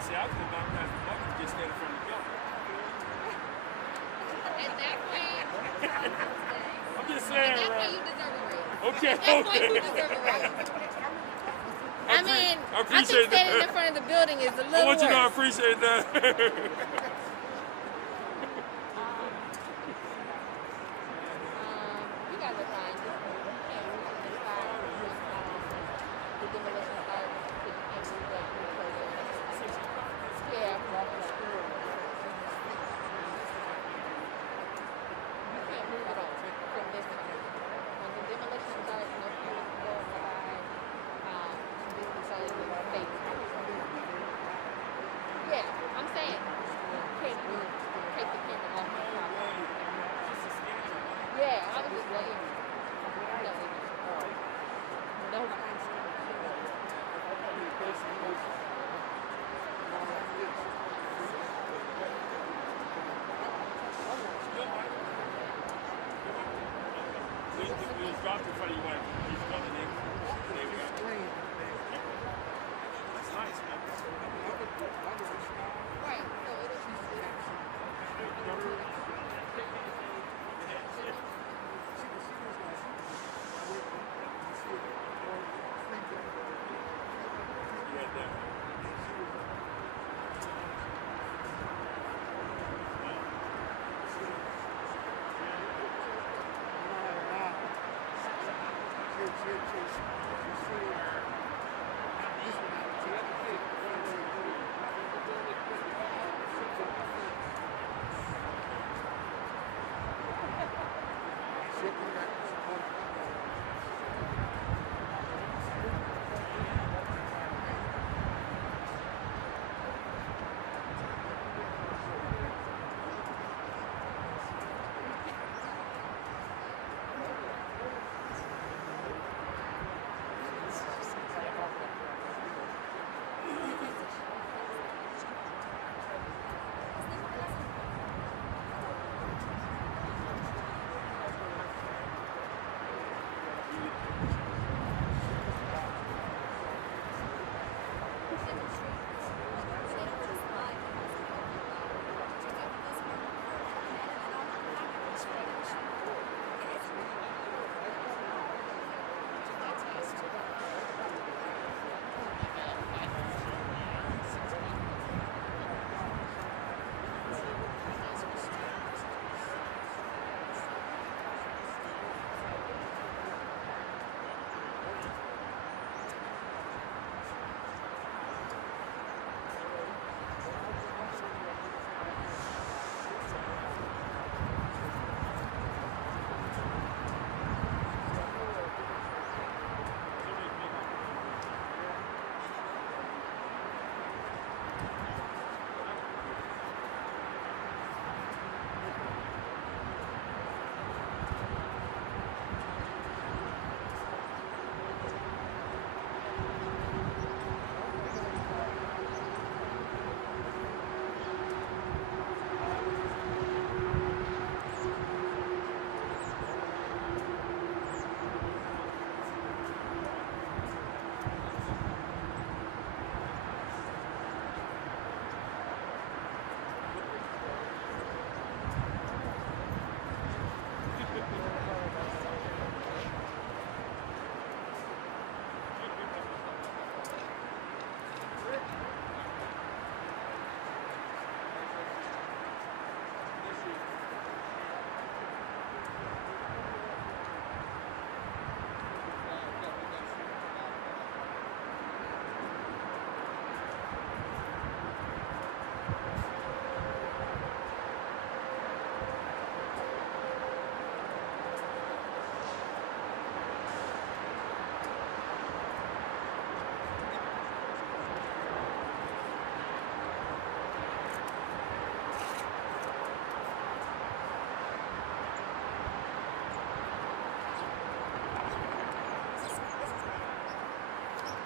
See, I was going to bypass the bucket to get stand in front of the building. At that point, I'm just saying, at that right? point you deserve a raise. Okay, At that point okay. you deserve a raise. I mean, I I appreciate think standing that. in front of the building is a I little want you to know I worse. appreciate that. You guys are fine. It's fine. The demolition starts because you can't move that closer. Yeah, you can't move at all from this one. When the demolition starts, no people can go inside. This is so safe. Yeah, I'm saying take the camera off my property. Yeah, I was just saying. No. We was dropped in front of you when you got the name. That's nice, man. Right. So it'll be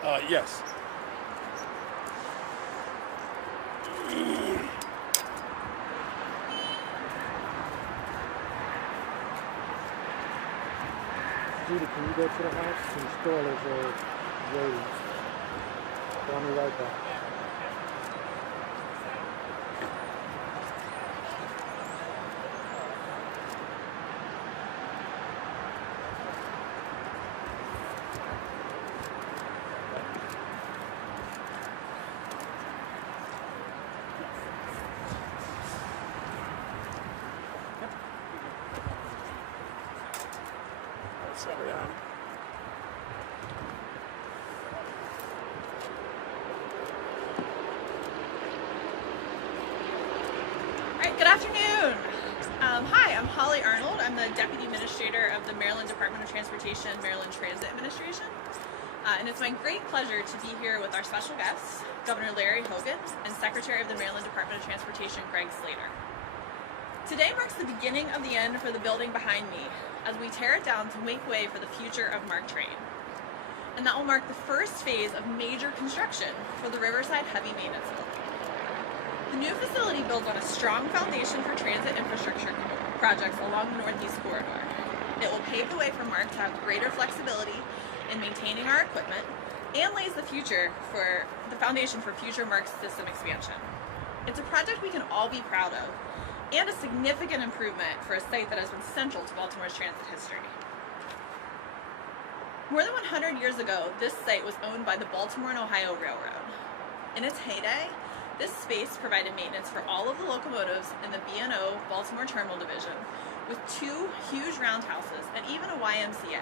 Yes. Judy, can you go to the house and install those roads? Call me right back. Sorry, Alright, good afternoon. Hi, I'm Holly Arnold. I'm the Deputy Administrator of the Maryland Department of Transportation, Maryland Transit Administration. And it's my great pleasure to be here with our special guests, Governor Larry Hogan and Secretary of the Maryland Department of Transportation, Greg Slater. Today marks the beginning of the end for the building behind me as we tear it down to make way for the future of MARC train. And that will mark the first phase of major construction for the Riverside heavy maintenance building. The new facility builds on a strong foundation for transit infrastructure projects along the Northeast Corridor. It will pave the way for MARC to have greater flexibility in maintaining our equipment and lays the foundation for future MARC system expansion. It's a project we can all be proud of and a significant improvement for a site that has been central to Baltimore's transit history. More than 100 years ago, this site was owned by the Baltimore and Ohio Railroad. In its heyday, this space provided maintenance for all of the locomotives in the B&O Baltimore Terminal Division, with 2 huge roundhouses and even a YMCA.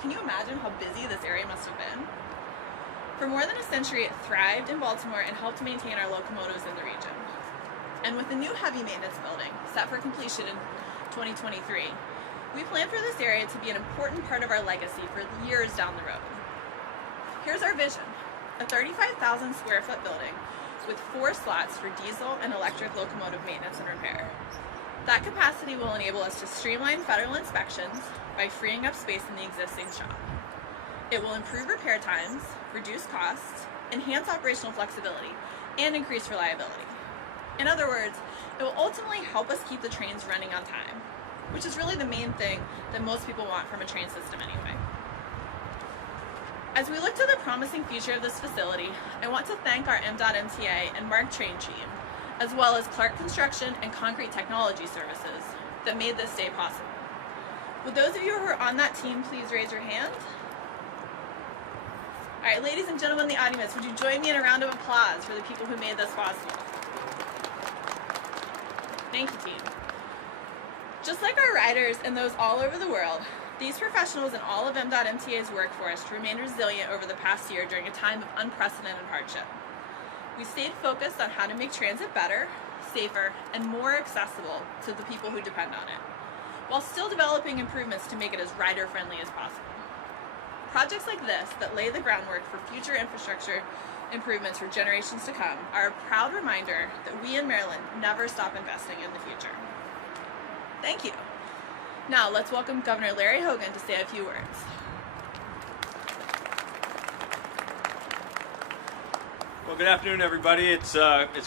Can you imagine how busy this area must have been? For more than a century, it thrived in Baltimore and helped maintain our locomotives in the region. And with the new heavy maintenance building, set for completion in 2023, we plan for this area to be an important part of our legacy for years down the road. Here's our vision: a 35,000 square foot building with 4 slots for diesel and electric locomotive maintenance and repair. That capacity will enable us to streamline federal inspections by freeing up space in the existing shop. It will improve repair times, reduce costs, enhance operational flexibility, and increase reliability. In other words, it will ultimately help us keep the trains running on time, which is really the main thing that most people want from a train system anyway. As we look to the promising future of this facility, I want to thank our MDOT-MTA and MARC train team, as well as Clark Construction and Concrete Technology Services that made this day possible. Would those of you who are on that team please raise your hand? All right, ladies and gentlemen in the audience, would you join me in a round of applause for the people who made this possible? Thank you, team. Just like our riders and those all over the world, these professionals and all of MDOT-MTA's workforce remained resilient over the past year during a time of unprecedented hardship. We stayed focused on how to make transit better, safer, and more accessible to the people who depend on it, while still developing improvements to make it as rider-friendly as possible. Projects like this that lay the groundwork for future infrastructure improvements for generations to come are a proud reminder that we in Maryland never stop investing in the future. Thank you. Now let's welcome Governor Larry Hogan to say a few words. Well, good afternoon, everybody. It's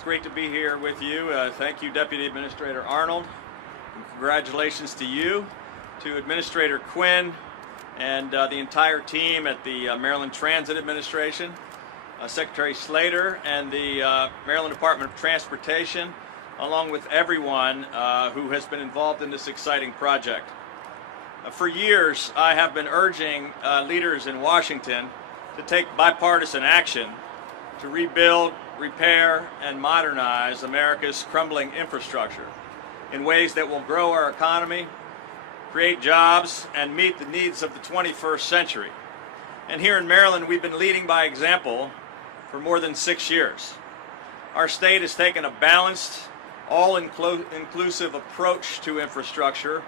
great to be here with you. Thank you, Deputy Administrator Arnold. And congratulations to you, to Administrator Quinn, and the entire team at the Maryland Transit Administration, Secretary Slater, and the Maryland Department of Transportation, along with everyone who has been involved in this exciting project. For years, I have been urging leaders in Washington to take bipartisan action to rebuild, repair, and modernize America's crumbling infrastructure in ways that will grow our economy, create jobs, and meet the needs of the 21st century. And here in Maryland, we've been leading by example for more than 6 years. Our state has taken a balanced, all-inclusive approach to infrastructure,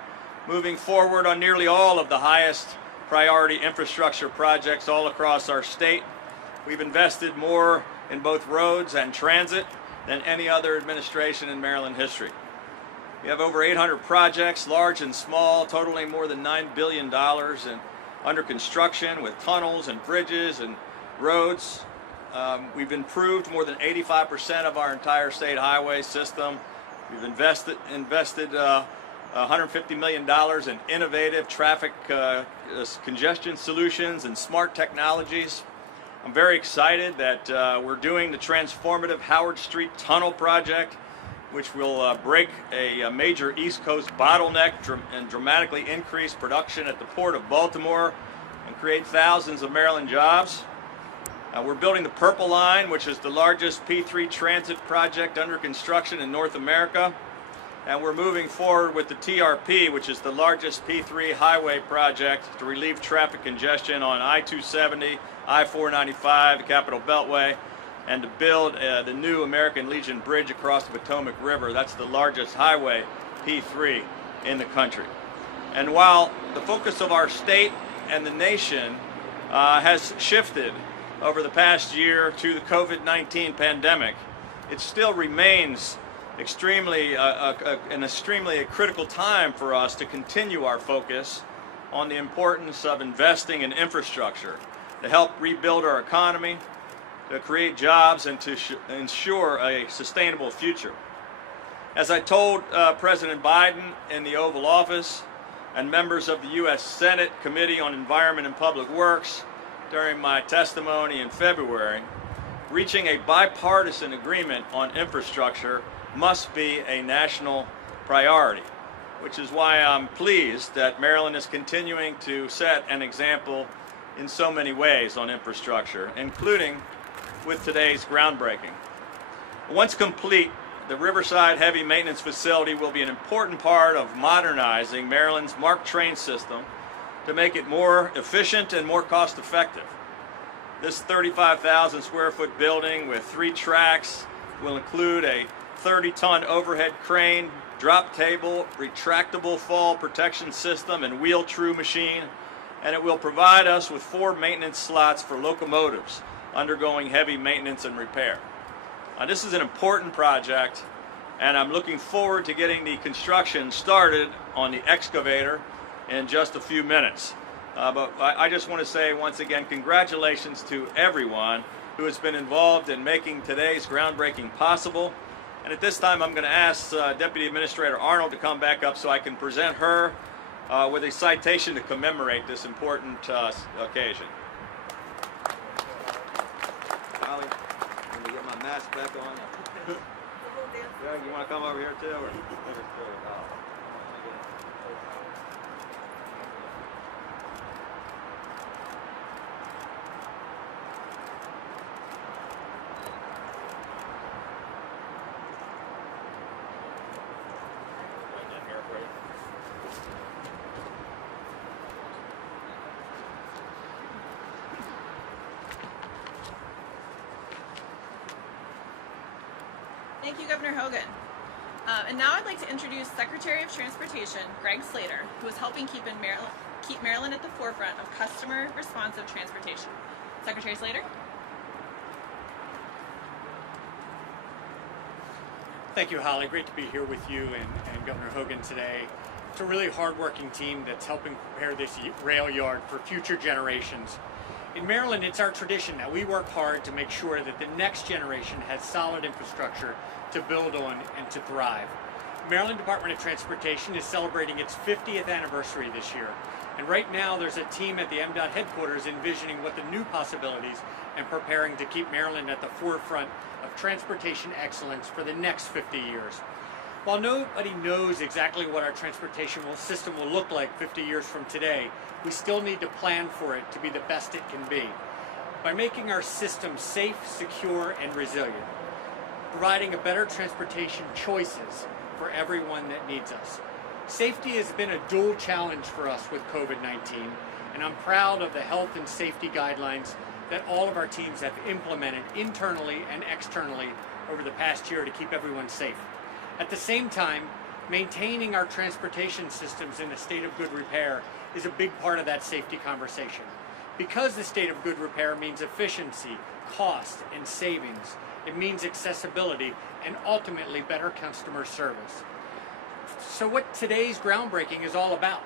moving forward on nearly all of the highest priority infrastructure projects all across our state. We've invested more in both roads and transit than any other administration in Maryland history. We have over 800 projects, large and small, totaling more than $9 billion and under construction, with tunnels and bridges and roads. We've improved more than 85% of our entire state highway system. We've invested $150 million in innovative traffic congestion solutions and smart technologies. I'm very excited that we're doing the transformative Howard Street Tunnel project, which will break a major East Coast bottleneck and dramatically increase production at the Port of Baltimore and create thousands of Maryland jobs. We're building the Purple Line, which is the largest P3 transit project under construction in North America. And we're moving forward with the TRP, which is the largest P3 highway project to relieve traffic congestion on I-270, I-495, the Capitol Beltway, and to build the new American Legion Bridge across the Potomac River. That's the largest highway P3 in the country. And while the focus of our state and the nation has shifted over the past year to the COVID-19 pandemic, it still remains extremely a critical time for us to continue our focus on the importance of investing in infrastructure to help rebuild our economy, to create jobs, and to ensure a sustainable future. As I told President Biden in the Oval Office and members of the U.S. Senate Committee on Environment and Public Works during my testimony in February, reaching a bipartisan agreement on infrastructure must be a national priority, which is why I'm pleased that Maryland is continuing to set an example in so many ways on infrastructure, including with today's groundbreaking. Once complete, the Riverside Heavy Maintenance Facility will be an important part of modernizing Maryland's MARC train system to make it more efficient and more cost effective. This 35,000 square foot building with 3 tracks will include a 30-ton overhead crane, drop table, retractable fall protection system, and wheel-true machine, and it will provide us with 4 maintenance slots for locomotives undergoing heavy maintenance and repair. This is an important project, and I'm looking forward to getting the construction started on the excavator in just a few minutes. But I just want to say once again, congratulations to everyone who has been involved in making today's groundbreaking possible. And at this time, I'm going to ask Deputy Administrator Arnold to come back up so I can present her with a citation to commemorate this important occasion. Holly, let me get my mask back on. Greg, you want to come over here too? Or? Thank you, Governor Hogan. And now I'd like to introduce Secretary of Transportation, Greg Slater, who is helping keep Maryland at the forefront of customer-responsive transportation. Secretary Slater? Thank you, Holly. Great to be here with you and Governor Hogan today. It's a really hard-working team that's helping prepare this rail yard for future generations. In Maryland, it's our tradition that we work hard to make sure that the next generation has solid infrastructure to build on and to thrive. Maryland Department of Transportation is celebrating its 50th anniversary this year. And right now, there's a team at the MDOT headquarters envisioning what the new possibilities and preparing to keep Maryland at the forefront of transportation excellence for the next 50 years. While nobody knows exactly what our transportation system will look like 50 years from today, we still need to plan for it to be the best it can be by making our system safe, secure, and resilient, providing a better transportation choices for everyone that needs us. Safety has been a dual challenge for us with COVID-19, and I'm proud of the health and safety guidelines that all of our teams have implemented internally and externally over the past year to keep everyone safe. At the same time, maintaining our transportation systems in a state of good repair is a big part of that safety conversation. Because the state of good repair means efficiency, cost, and savings, it means accessibility and ultimately better customer service. So what today's groundbreaking is all about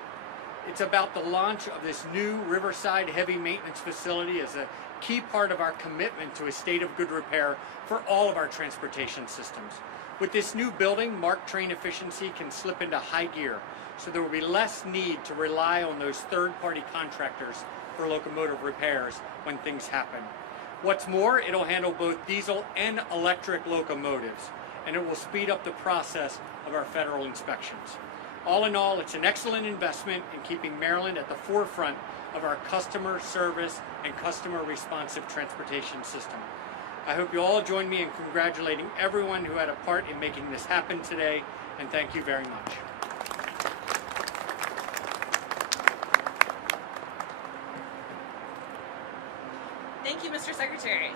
It's about the launch of this new Riverside heavy maintenance facility as a key part of our commitment to a state of good repair for all of our transportation systems. With this new building, MARC train efficiency can slip into high gear, so there will be less need to rely on those third-party contractors for locomotive repairs when things happen. What's more, it'll handle both diesel and electric locomotives, and it will speed up the process of our federal inspections. All in all, it's an excellent investment in keeping Maryland at the forefront of our customer service and customer responsive transportation system. I hope you all join me in congratulating everyone who had a part in making this happen today, and thank you very much. Thank you, Mr. Secretary.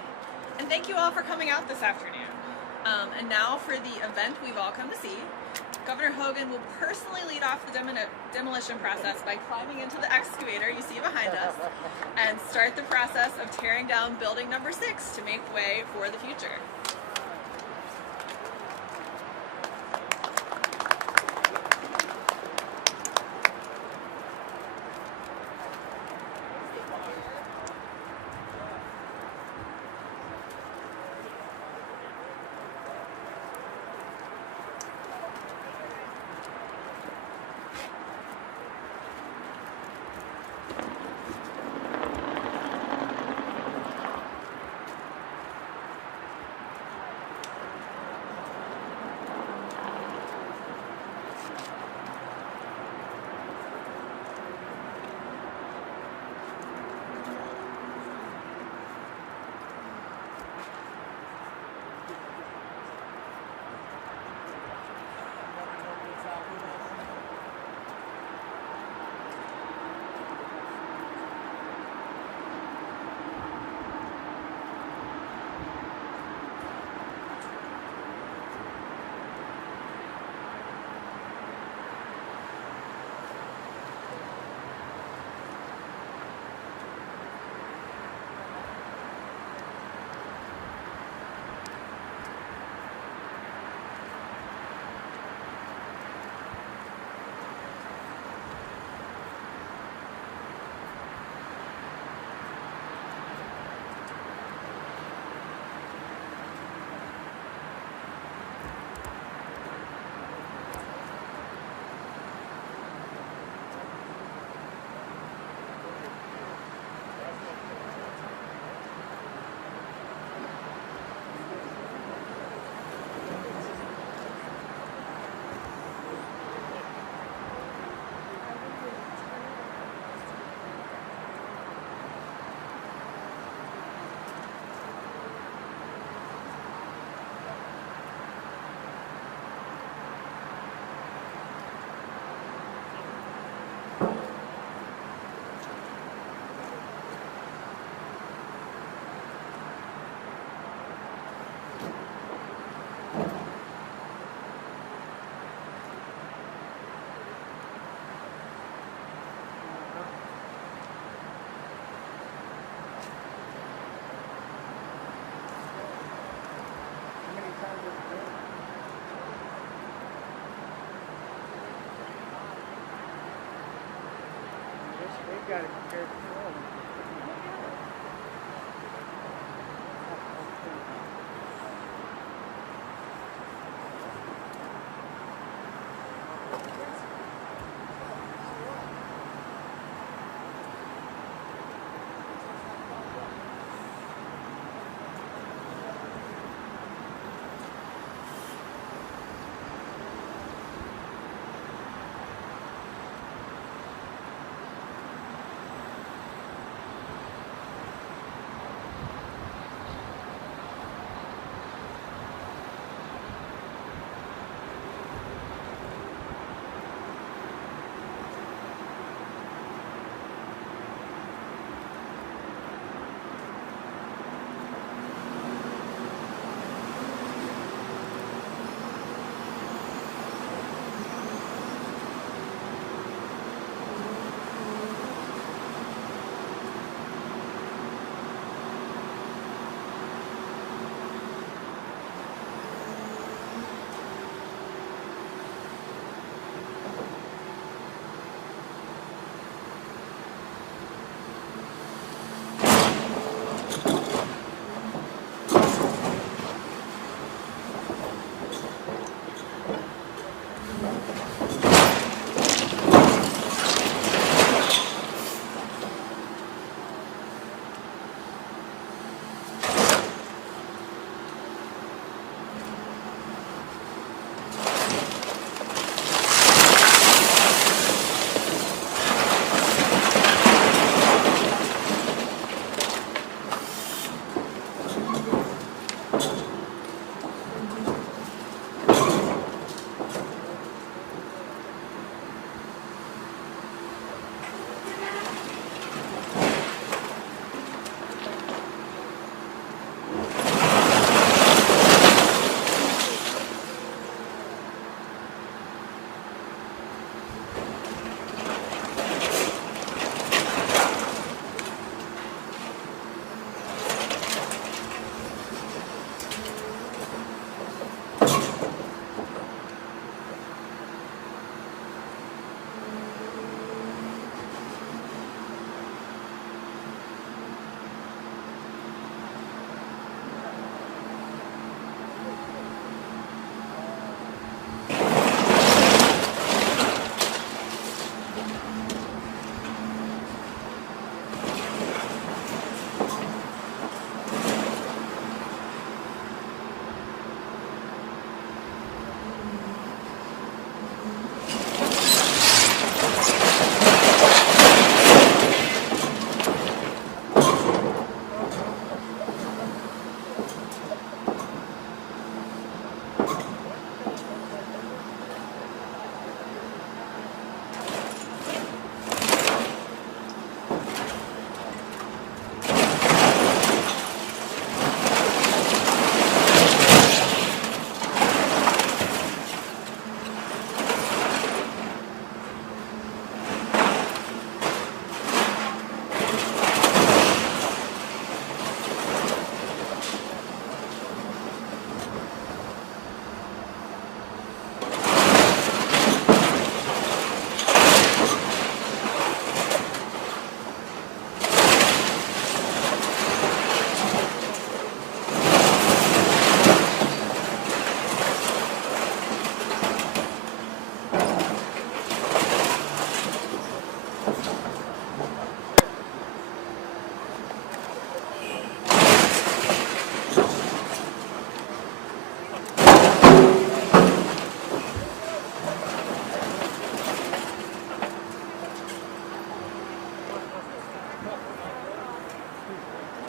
And thank you all for coming out this afternoon. And now for the event we've all come to see. Governor Hogan will personally lead off the demolition process by climbing into the excavator you see behind us and start the process of tearing down building number 6 to make way for the future. Got it compared to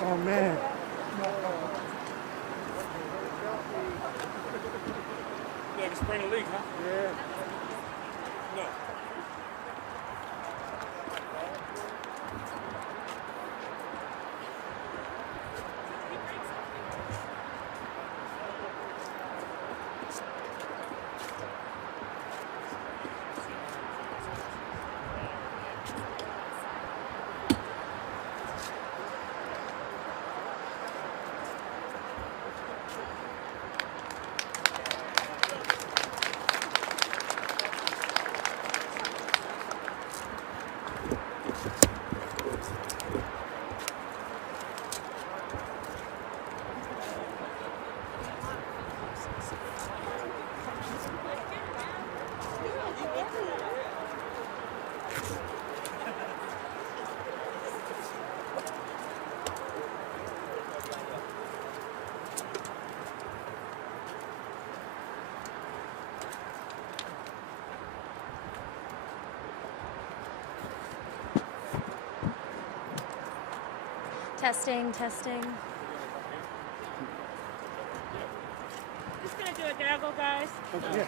Oh man. Like a sprain a leak, huh? Yeah. No. Testing, testing. Just gonna do a gargle, guys. Yeah. You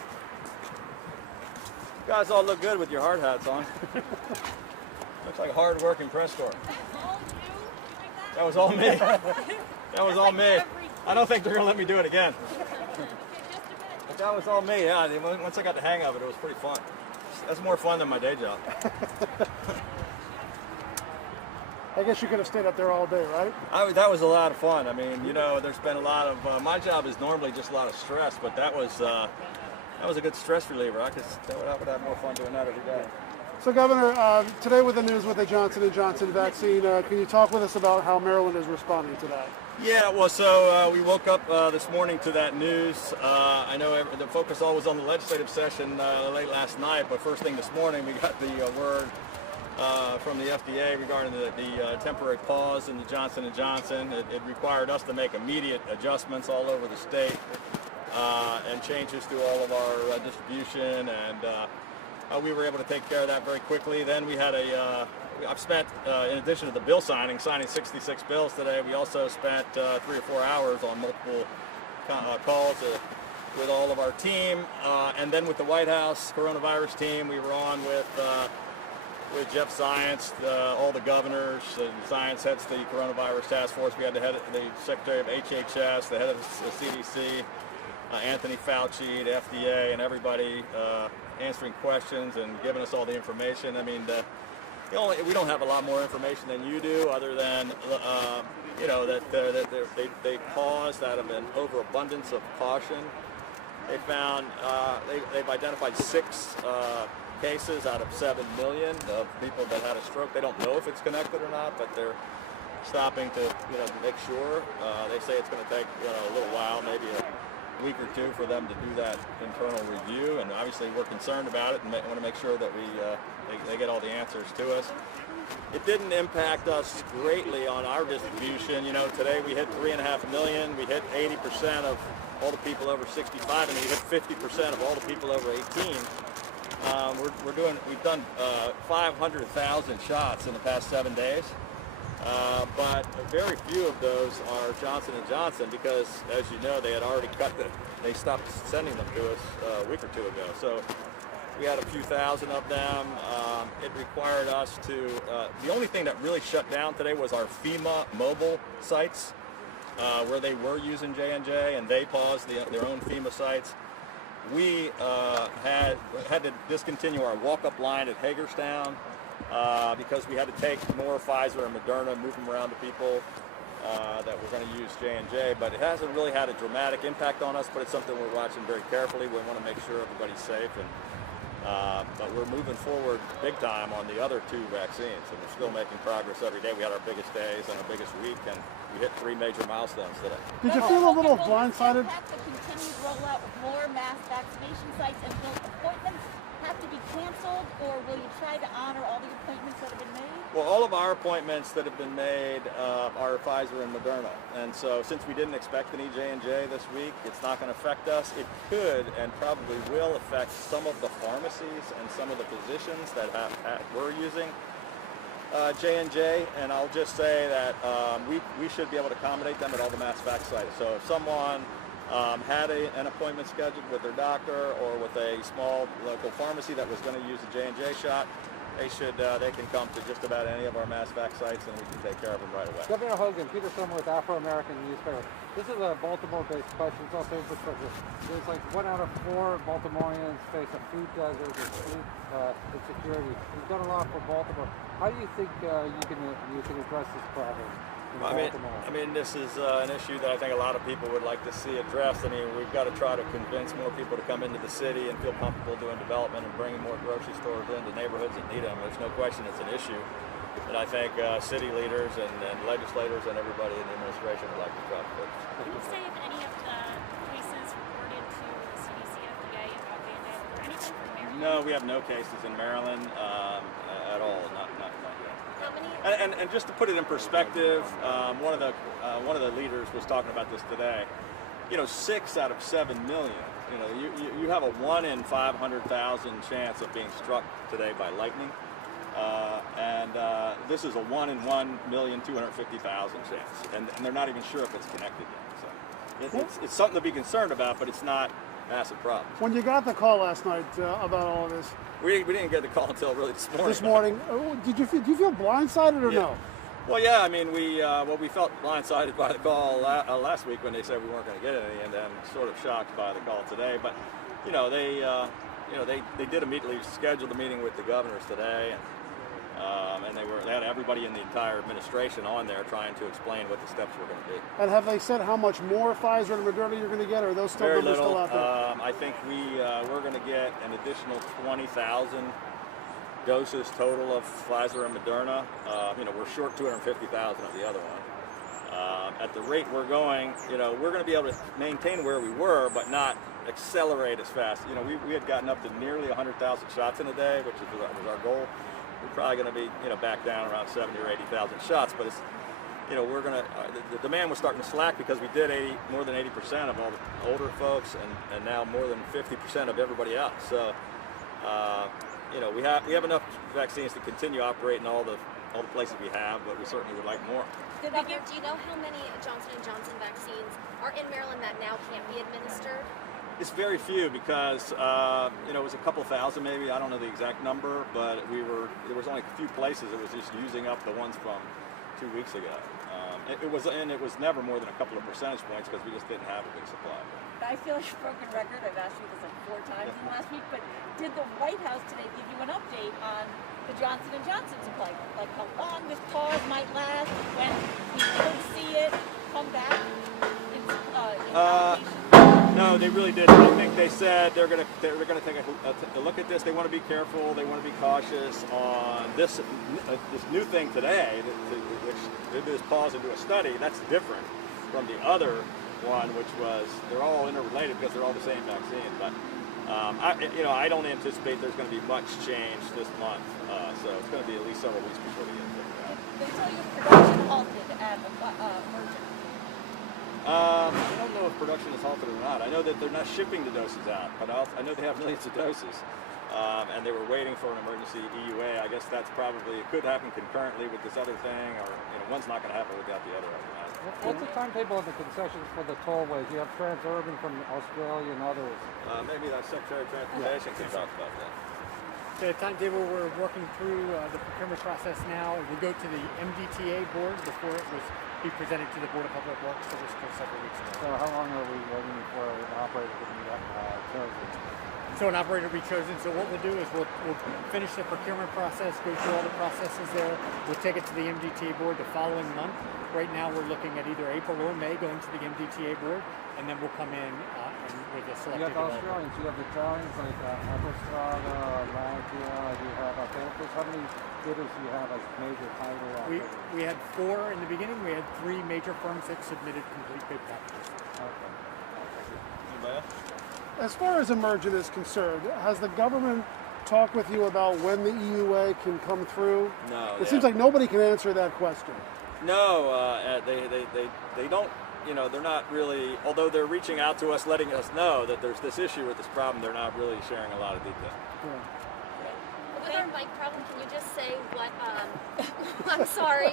guys all look good with your hard hats on. Looks like a hard-working press corps. That was all me. That was all me. I don't think they're gonna let me do it again. But that was all me. Yeah. Once I got the hang of it, it was pretty fun. That's more fun than my day job. I guess you could have stayed up there all day, right? That was a lot of fun. I mean, you know, there's been a lot of my job is normally just a lot of stress, but that was a good stress reliever. I would have more fun doing that every day. So, Governor, today with the news with the Johnson & Johnson vaccine, can you talk with us about how Maryland is responding to that? Yeah, well, so we woke up this morning to that news. I know the focus all was on the legislative session late last night, but first thing this morning we got the word from the FDA regarding the temporary pause in the Johnson & Johnson. It required us to make immediate adjustments all over the state and changes to all of our distribution, and we were able to take care of that very quickly. Then we had I've spent, in addition to the bill signing 66 bills today, we also spent 3 or 4 hours on multiple calls with all of our team. And then with the White House coronavirus team, we were on with Jeff Zients, all the governors, Zients heads the coronavirus task force. We had the Secretary of HHS, the head of the CDC, Anthony Fauci, the FDA, and everybody answering questions and giving us all the information. I mean, we don't have a lot more information than you do, other than you know, that they paused out of an overabundance of caution. They found they've identified 6 cases out of 7 million of people that had a stroke. They don't know if it's connected or not, but they're stopping to make sure. They say it's going to take a little while, maybe a week or 2, for them to do that internal review. And obviously we're concerned about it and want to make sure that they get all the answers to us. It didn't impact us greatly on our distribution. You know, today we hit 3.5 million. We hit 80% of all the people over 65, and we hit 50% of all the people over 18. We've done 500,000 shots in the past 7 days, but very few of those are Johnson & Johnson, because, as you know, they had already they stopped sending them to us a week or 2 ago. So we had a few thousand of them. It required us to, the only thing that really shut down today was our FEMA mobile sites, where they were using J&J, and they paused their own FEMA sites. We had to discontinue our walk-up line at Hagerstown because we had to take more Pfizer and Moderna, move them around to people that were going to use J&J. But it hasn't really had a dramatic impact on us, but it's something we're watching very carefully. We want to make sure everybody's safe, and but we're moving forward big time on the other 2 vaccines, and we're still making progress every day. We had our biggest days and our biggest week, and we hit 3 major milestones today. Did you feel a little blindsided? Have the continued rollout of more mass vaccination sites, and will appointments have to be canceled, or will you try to honor all the appointments that have been made? Well, all of our appointments that have been made are Pfizer and Moderna, and so since we didn't expect any J&J this week, it's not going to affect us. It could and probably will affect some of the pharmacies and some of the physicians that we're using. J&J, and I'll just say that we should be able to accommodate them at all the mass vac sites. So if someone had an appointment scheduled with their doctor or with a small local pharmacy that was going to use a J&J shot, they can come to just about any of our mass vac sites, and we can take care of them right away. Governor Hogan, Peter Summer with Afro-American newspaper. This is a Baltimore-based question. It's also infrastructure. There's like 1 out of 4 Baltimoreans face a food desert and food insecurity. You've done a lot for Baltimore. How do you think you can address this problem in Baltimore? I mean, this is an issue that I think a lot of people would like to see addressed. I mean, we've got to try to convince more people to come into the city and feel comfortable doing development and bringing more grocery stores into neighborhoods that need them. There's no question it's an issue. And I think city leaders and legislators and everybody in the administration would like to try to fix. Can you say if any of the cases reported to the CDC, FDA about Band-Aid or anything from Maryland? No, we have no cases in Maryland at all. Not yet. How many? And just to put it in perspective, one of the leaders was talking about this today. 6 out of 7 million. You have a 1 in 500,000 chance of being struck today by lightning. This is a 1 in 1,250,000 chance, and they're not even sure if it's connected yet. So it's something to be concerned about, but it's not a massive problem. When you got the call last night about all of this, We didn't get the call until really this morning. This morning, did you feel blindsided or no? Well, yeah. I mean, we felt blindsided by the call last week when they said we weren't going to get any, and then sort of shocked by the call today. But they did immediately schedule the meeting with the governors today, and they had everybody in the entire administration on there trying to explain what the steps were going to be. And have they said how much more Pfizer and Moderna you're going to get, or are those still Very numbers little. still out there? I think we're going to get an additional 20,000 doses total of Pfizer and Moderna. We're short 250,000 of the other one. At the rate we're going, we're going to be able to maintain where we were, but not accelerate as fast. We had gotten up to nearly 100,000 shots in a day, which was our goal. We're probably going to be, back down around 70 or 80,000 shots, but it's, we're going to. The demand was starting to slack because we did more than 80% of all the older folks, and now more than 50% of everybody else. So, we have enough vaccines to continue operating all the places we have, but we certainly would like more. Governor, do you know how many Johnson & Johnson vaccines are in Maryland that now can't be administered? It's very few because it was a couple thousand maybe. I don't know the exact number, but there was only a few places. It was just using up the ones from 2 weeks ago. It was never more than a couple of percentage points because we just didn't have a big supply. I feel like a broken record. I've asked you this like 4 times in the last week, but did the White House today give you an update on the Johnson & Johnson supply? Like how long this pause might last, when we could see it come back? No, they really didn't. I think they said they're going to take a look at this. They want to be careful. They want to be cautious on this new thing today, which did this pause and do a study. That's different from the other one, which was they're all interrelated because they're all the same vaccine. But I don't anticipate there's going to be much change this month. So it's going to be at least several weeks before we get there. They tell you production halted at Merchant. I don't know if production is halted or not. I know that they're not shipping the doses out, but I know they have millions of doses, and they were waiting for an emergency EUA. I guess that's probably, it could happen concurrently with this other thing, or one's not going to happen without the other. What's the timetable of the concessions for the tollways? You have Transurban from Australia and others. Maybe the Secretary of Transportation can talk about that. The timetable, we're working through the procurement process now. We go to the MDTA board before it was be presented to the Board of Public Works, so this goes several weeks ago. So how long are we waiting for an operator to be chosen? So an operator will be chosen. So what we'll do is we'll finish the procurement process, go through all the processes there. We'll take it to the MDTA board the following month. Right now we're looking at either April or May going to the MDTA board, and then we'll come in and with a selected You have the Australians, you have the Italians like Autostrada, Lancia, you have Aventus. How many bidders do you have as major title operators? We had 4 in the beginning. We had 3 major firms that submitted complete bid packages. Okay. Anybody else? As far as Emergent is concerned, has the government talked with you about when the EUA can come through? No. It seems like nobody can answer that question. No, they don't. They're not really. Although they're reaching out to us, letting us know that there's this issue with this problem, they're not really sharing a lot of detail. Yeah. With our mic problem, can you just say what, I'm sorry,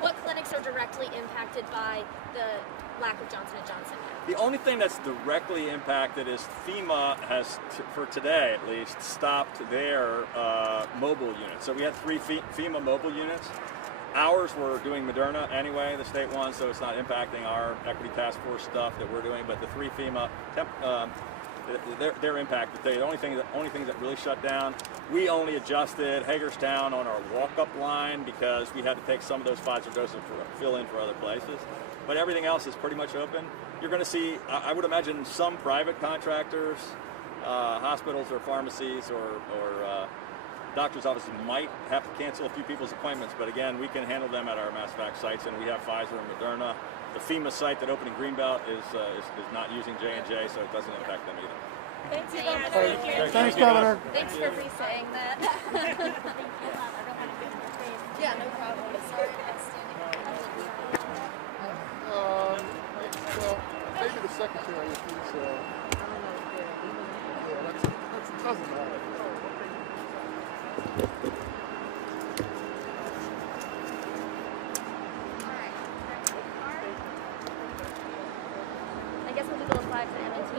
what clinics are directly impacted by the lack of Johnson & Johnson? The only thing that's directly impacted is FEMA has, for today at least, stopped their mobile units. So we had 3 FEMA mobile units. Ours were doing Moderna anyway, the state one, so it's not impacting our equity task force stuff that we're doing. But the 3 FEMA, they're impacted. The only things that really shut down, we only adjusted Hagerstown on our walk-up line because we had to take some of those Pfizer doses for fill in for other places. But everything else is pretty much open. You're going to see, I would imagine, some private contractors, hospitals or pharmacies or doctor's offices might have to cancel a few people's appointments, but again, we can handle them at our mass vac sites, and we have Pfizer and Moderna. The FEMA site that opened in Greenbelt is not using J&J, so it doesn't impact them either. Thanks, Thanks, Thanks, Governor. Thanks for re-saying that. Yeah, no problem. Sorry about standing. Well, maybe the secretary, if he's, that doesn't matter. I guess we'll do those 5 to MNT.